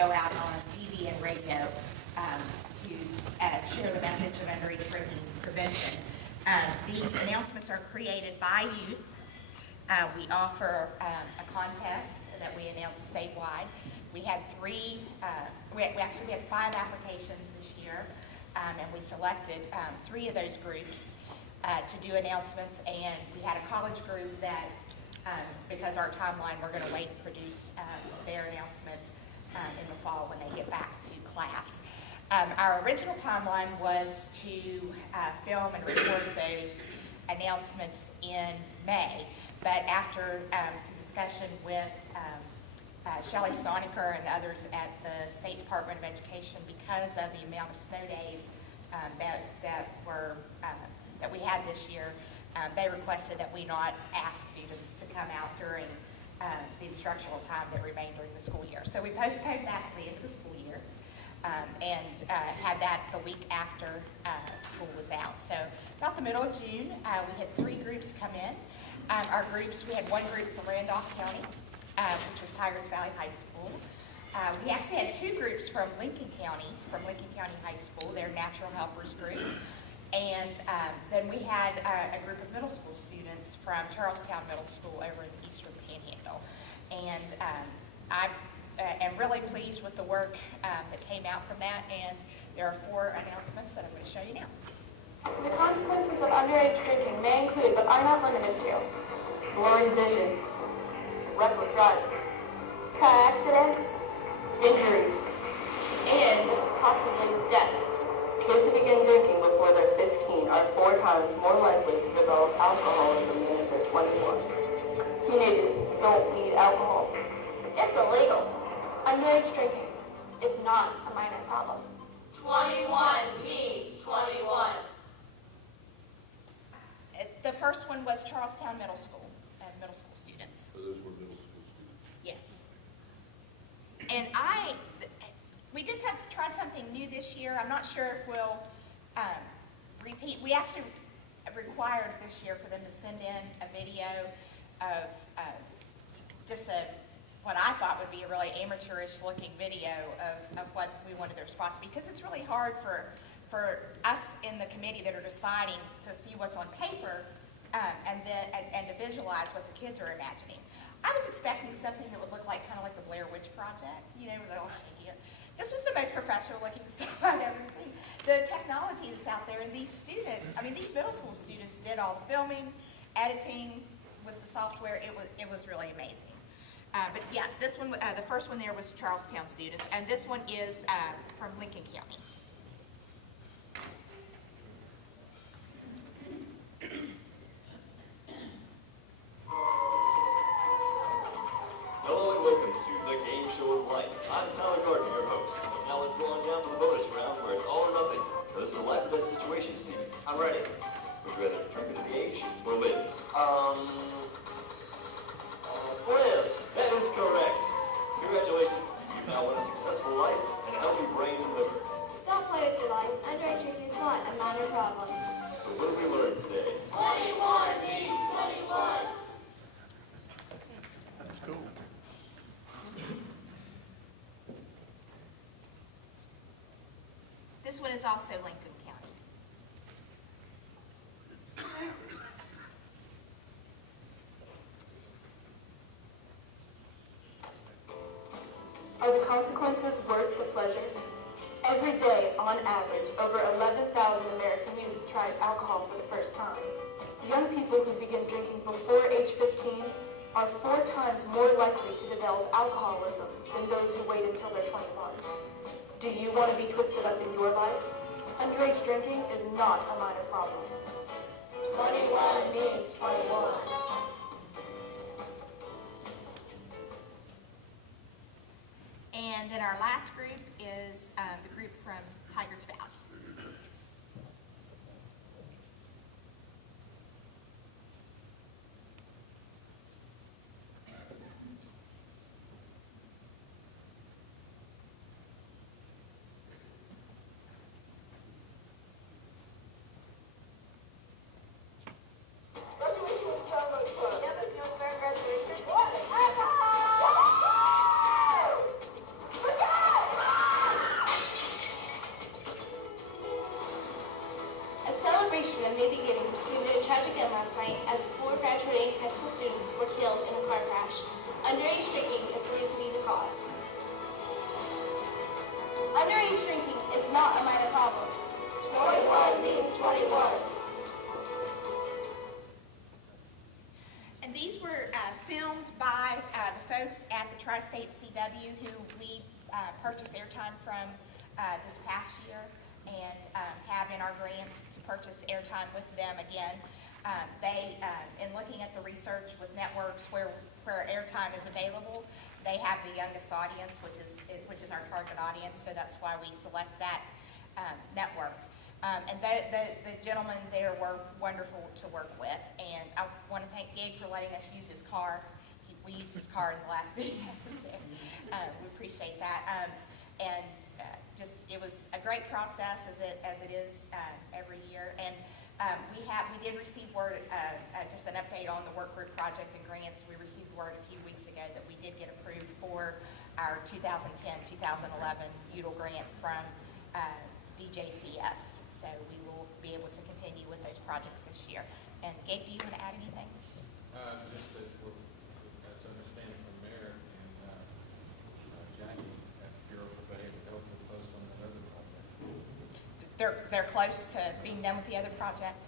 go out on TV and radio to share the message of underage drinking prevention. These announcements are created by youth. We offer a contest that we announce statewide. We had we had 5 applications this year, and we selected 3 of those groups to do announcements, and we had a college group that, because our timeline, we're going to wait and produce their announcements in the fall when they get back to class. Our original timeline was to film and record those announcements in May, but after some discussion with Shelley Stoniker and others at the State Department of Education, because of the amount of snow days that we had this year, they requested that we not ask students to come out during the instructional time that remained during the school year. So we postponed that to the end of the school year and had that the week after school was out. So about the middle of June, we had 3 groups come in. Our groups, we had one group from Randolph County, which was Tigers Valley High School. We actually had 2 groups from Lincoln County High School, their Natural Helpers group. And then we had a group of middle school students from Charlestown Middle School over in the Eastern Panhandle. And I am really pleased with the work that came out from that, and there are 4 announcements that I'm going to show you now. The consequences of underage drinking may include, but are not limited to, blurry vision, reckless driving, car accidents, injuries, and possibly death. Kids who begin drinking before they're 15 are 4 times more likely to develop alcoholism than if they're 21. Teenagers don't need alcohol. It's illegal. Underage drinking is not a minor problem. 21 means 21. The first one was Charlestown Middle School, middle school students. So those were middle school students? Yes. And we did tried something new this year. I'm not sure if we'll repeat. We actually required this year for them to send in a video of what I thought would be a really amateurish looking video of what we wanted their spot to be, because it's really hard for us in the committee that are deciding to see what's on paper and to visualize what the kids are imagining. I was expecting something that would look like kind of like the Blair Witch Project, where they're all shaky. This was the most professional looking stuff I've ever seen. The technology that's out there, and these students, these middle school students did all the filming, editing with the software. It was really amazing. But yeah, this one, the first one there was Charlestown students, and this one is from Lincoln County. Hello and welcome to the Game Show of Life. I'm Tyler Gardner, your host. Now let's go on down to the bonus round where it's all or nothing. Now, this is a life or death situation, Steve. I'm ready. Would you rather drink to the age or live? Live. That is correct. Congratulations. You now won a successful life and a healthy brain and liver. Don't play with your life. Underage drinking is not a minor problem. So what did we learn today? 21 means 21. That's cool. This one is also Lincoln County. Are the consequences worth the pleasure? Every day, on average, over 11,000 American youths tried alcohol for the first time. Young people who begin drinking before age 15 are 4 times more likely to develop alcoholism than those who wait until they're 21. Do you want to be twisted up in your life? Underage drinking is not a minor problem. 21 means 21. And then our last group is the group from Tigers Valley. Graduation was so much fun. Yeah, but you know, fair graduation. What? Look out! 21 means 21. And these were filmed by the folks at the Tri-State CW who we purchased airtime from this past year and have in our grant to purchase airtime with them again. In looking at the research with networks where airtime is available, they have the youngest audience, which is our target audience, so that's why we select that network. And the gentlemen there were wonderful to work with, and I want to thank Gig for letting us use his car. We used his car in the last video, so we appreciate that. It was a great process as it is every year. And we did receive word, just an update on the work group project and grants. We received word a few weeks ago that we did get approved for our 2010-2011 UDL grant from DJCS. So we will be able to continue with those projects this year. And Gabe, do you want to add anything? Just that that's understanding from Mayor and Jackie at Bureau for Behavioral Health, we're close on that other project. They're close to being done with the other project.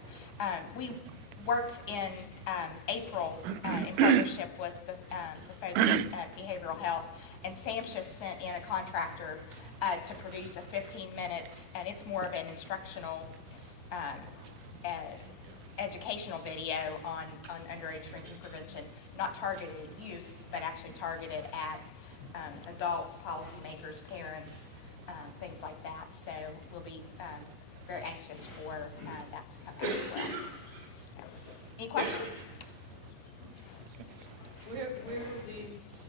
We worked in April in partnership with the folks at Behavioral Health, and Sam's just sent in a contractor to produce a 15-minute, and it's more of an instructional, educational video on underage drinking prevention, not targeted at youth, but actually targeted at adults, policymakers, parents, things like that. So we'll be very anxious for that to come out as well. Any questions? Where will these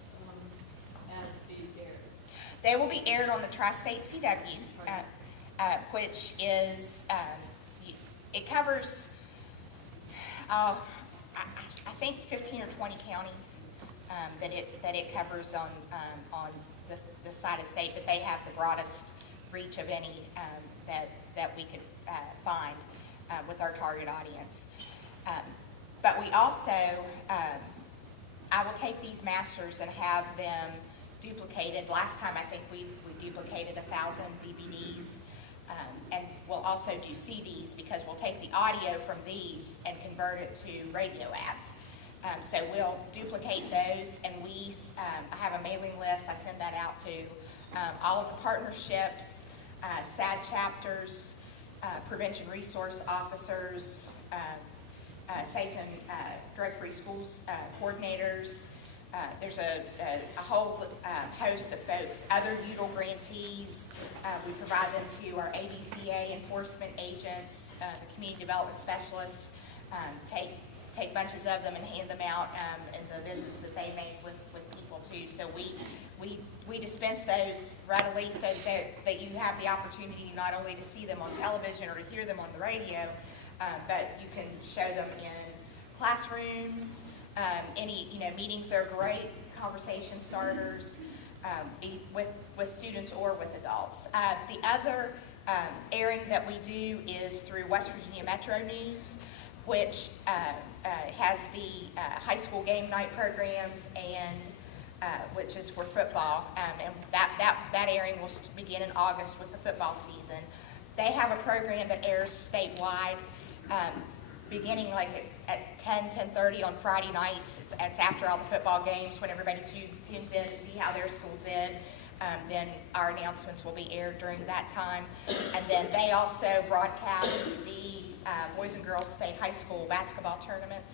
ads be aired? They will be aired on the Tri-State CW, which is, it covers, I think 15 or 20 counties that it covers on this side of the state, but they have the broadest reach of any that we could find with our target audience. But we also, I will take these masters and have them duplicated. Last time I think we duplicated 1,000 DVDs, and we'll also do CDs because we'll take the audio from these and convert it to radio ads. So we'll duplicate those, and I have a mailing list. I send that out to all of the partnerships, SAD chapters, prevention resource officers, safe and drug-free schools coordinators. There's a whole host of folks, other UDL grantees. We provide them to our ABCA enforcement agents, the community development specialists, take bunches of them and hand them out in the visits that they make with people too. So we dispense those readily so that you have the opportunity not only to see them on television or to hear them on the radio, but you can show them in classrooms, any meetings. They're great conversation starters with students or with adults. The other airing that we do is through West Virginia Metro News, which has the high school game night programs and which is for football, and that airing will begin in August with the football season. They have a program that airs statewide, beginning like at 10:30 on Friday nights. It's after all the football games when everybody tunes in to see how their school did. Then our announcements will be aired during that time. And then they also broadcast the Boys and Girls State High School basketball tournaments